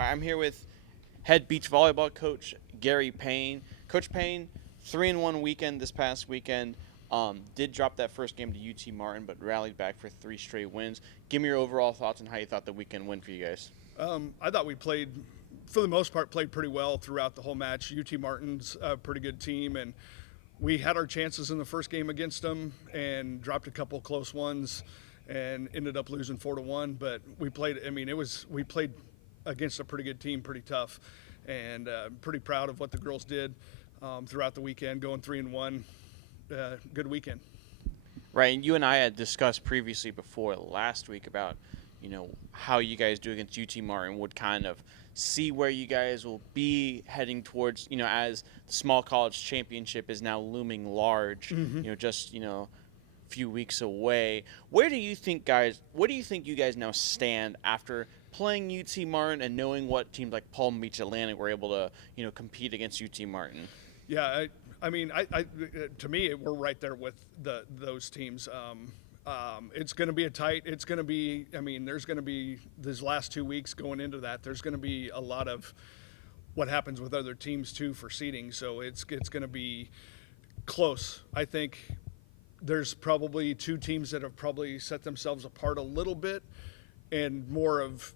I'm here with head beach volleyball coach Gary Payne. Coach Payne, 3-1 weekend this past weekend. Did drop that first game to UT Martin, but rallied back for 3 straight wins. Give me your overall thoughts on how you thought the weekend went for you guys. I thought we played, for the most part, played pretty well throughout the whole match. UT Martin's a pretty good team, and we had our chances in the first game against them and dropped a couple close ones and ended up losing 4-1. But we played. We played against a pretty good team, pretty tough, and pretty proud of what the girls did throughout the weekend, going 3-1. Good weekend. Right, and you and I had discussed previously before last week about, how you guys do against UT Martin, would kind of see where you guys will be heading towards, as the small college championship is now looming large, just, few weeks away. What do you think you guys now stand after playing UT Martin and knowing what teams like Palm Beach Atlantic were able to, compete against UT Martin? Yeah, to me, we're right there with those teams. It's going to be it's going to be, there's going to be these last 2 weeks going into that. There's going to be a lot of what happens with other teams too for seeding. So it's going to be close. I think there's probably 2 teams that have probably set themselves apart a little bit, and more of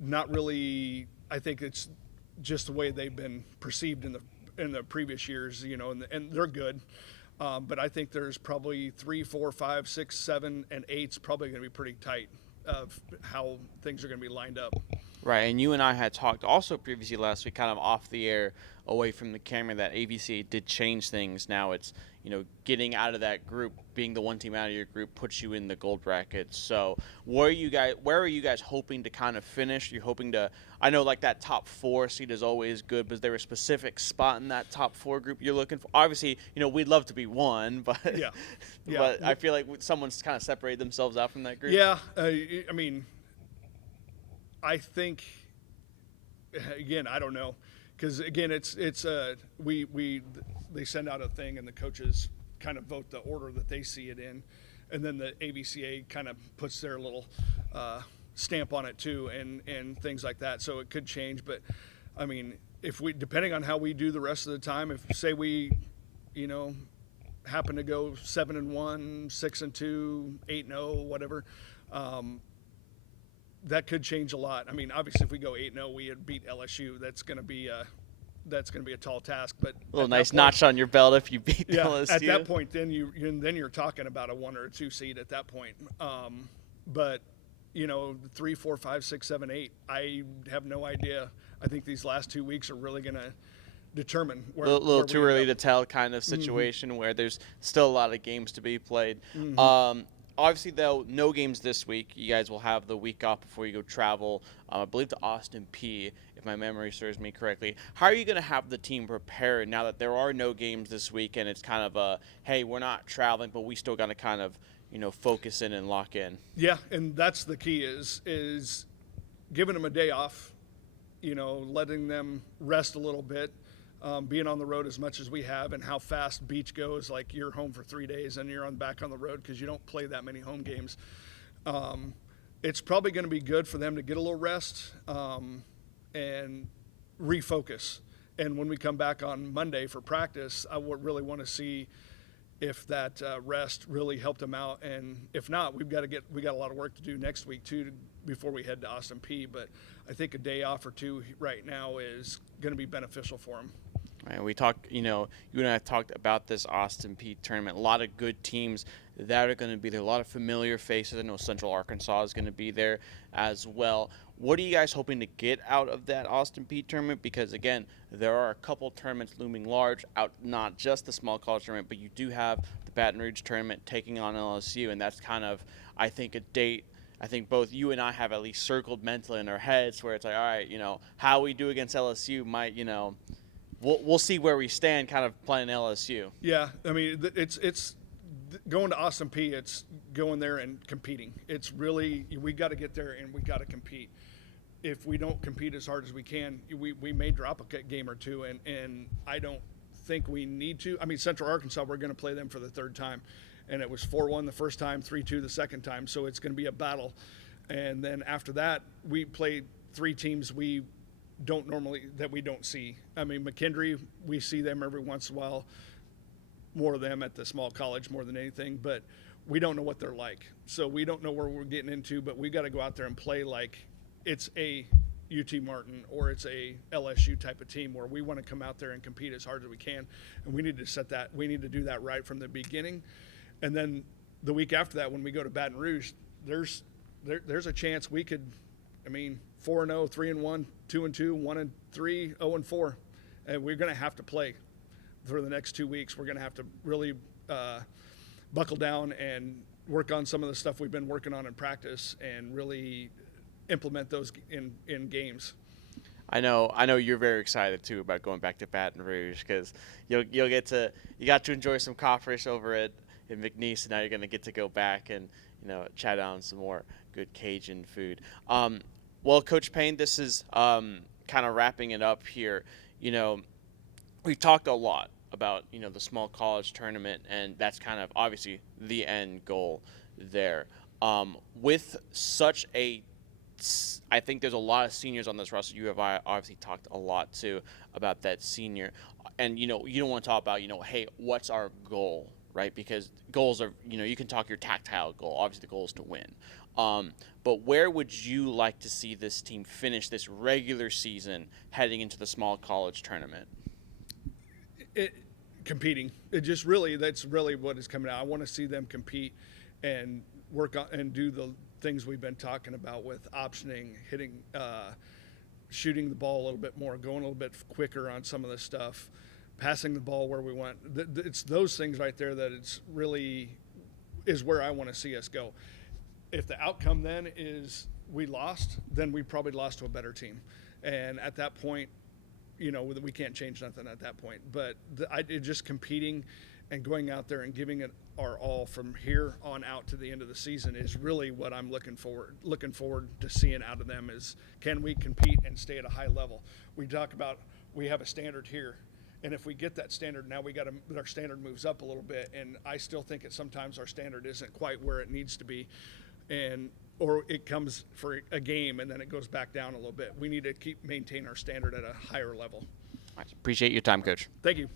not really. I think it's just the way they've been perceived in the previous years, and they're good. But I think there's probably 3, 4, 5, 6, 7, and 8's probably going to be pretty tight of how things are going to be lined up. Right, and you and I had talked also previously last week, kind of off the air, away from the camera, that AVCA did change things. Now it's, getting out of that group, being the one team out of your group puts you in the gold bracket. So where are you guys hoping to kind of finish? You're hoping to, I know like that top 4 seed is always good, but is there a specific spot in that top 4 group you're looking for? Obviously, we'd love to be 1, but yeah. But I feel like someone's kind of separated themselves out from that group. Yeah, I think, again, I don't know, because again, they send out a thing and the coaches kind of vote the order that they see it in, and then the AVCA kind of puts their little stamp on it too, and things like that. So it could change, but if we, depending on how we do the rest of the time, if say we, happen to go 7-1, 6-2, 8-0, whatever. That could change a lot. Obviously, if we go 8-0, we had beat LSU. That's going to be a tall task. But a little nice notch on your belt if you beat LSU. At that point, then you're talking about a 1 or a 2 seed at that point. But 3, 4, 5, 6, 7, 8. I have no idea. I think these last 2 weeks are really going to determine where. A little too early to tell kind of situation where there's still a lot of games to be played. Obviously, though, no games this week. You guys will have the week off before you go travel, I believe, to Austin Peay, if my memory serves me correctly. How are you going to have the team prepared now that there are no games this week, and it's kind of a, hey, we're not traveling, but we still got to kind of, focus in and lock in? Yeah, and that's the key is giving them a day off, letting them rest a little bit. Being on the road as much as we have, and how fast beach goes, like you're home for 3 days and you're back on the road because you don't play that many home games. It's probably going to be good for them to get a little rest and refocus. And when we come back on Monday for practice, I would really want to see if that rest really helped them out. And if not, we got a lot of work to do next week too before we head to Austin Peay. But I think a day off or 2 right now is going to be beneficial for them. Right, we talked, you and I talked about this Austin Peay tournament. A lot of good teams that are going to be there. A lot of familiar faces. I know Central Arkansas is going to be there as well. What are you guys hoping to get out of that Austin Peay tournament? Because, again, there are a couple tournaments looming large out, not just the small college tournament, but you do have the Baton Rouge tournament taking on LSU, and that's kind of, I think, a date I think both you and I have at least circled mentally in our heads where it's like, all right, how we do against LSU might, we'll see where we stand kind of playing LSU. Yeah, it's going to Austin Peay. It's going there and competing. It's really, we got to get there and we got to compete. If we don't compete as hard as we can, we may drop a game or 2, and I don't think we need to. Central Arkansas, we're going to play them for the 3rd time, and it was 4-1 the first time, 3-2 the second time, so it's going to be a battle. And then after that, we played three teams we don't see. I mean, McKendree, we see them every once in a while, more of them at the small college more than anything, but we don't know what they're like. So we don't know where we're getting into, but we got to go out there and play like it's a UT Martin or it's a LSU type of team where we want to come out there and compete as hard as we can. And we need to do that right from the beginning. And then the week after that, when we go to Baton Rouge, there's a chance we could, 4-0, 3-1, 2-2, 1-3, 0-4. And we're going to have to play for the next 2 weeks. We're going to have to really buckle down and work on some of the stuff we've been working on in practice and really implement those in games. I know you're very excited too about going back to Baton Rouge because you got to enjoy some crawfish over in McNeese, and now you're going to get to go back and chat on some more good Cajun food. Well, Coach Payne, this is kind of wrapping it up here. We've talked a lot about the small college tournament, and that's kind of obviously the end goal there. With such I think there's a lot of seniors on this roster. You have obviously talked a lot too about that senior, and you don't want to talk about hey, what's our goal, right? Because goals are you can talk your tactile goal. Obviously, the goal is to win. But where would you like to see this team finish this regular season heading into the small college tournament? Competing. That's really what is coming out. I want to see them compete and work on and do the things we've been talking about with optioning, hitting, shooting the ball a little bit more, going a little bit quicker on some of the stuff, passing the ball where we want. It's those things right there that it's really is where I want to see us go. If the outcome then is we lost, then we probably lost to a better team. And at that point, we can't change nothing at that point. But just competing and going out there and giving it our all from here on out to the end of the season is really what I'm looking forward to seeing out of them is can we compete and stay at a high level. We talk about we have a standard here. And if we get that standard, now our standard moves up a little bit. And I still think that sometimes our standard isn't quite where it needs to be. Or it comes for a game and then it goes back down a little bit. We need to maintain our standard at a higher level. Appreciate your time, Coach. Thank you.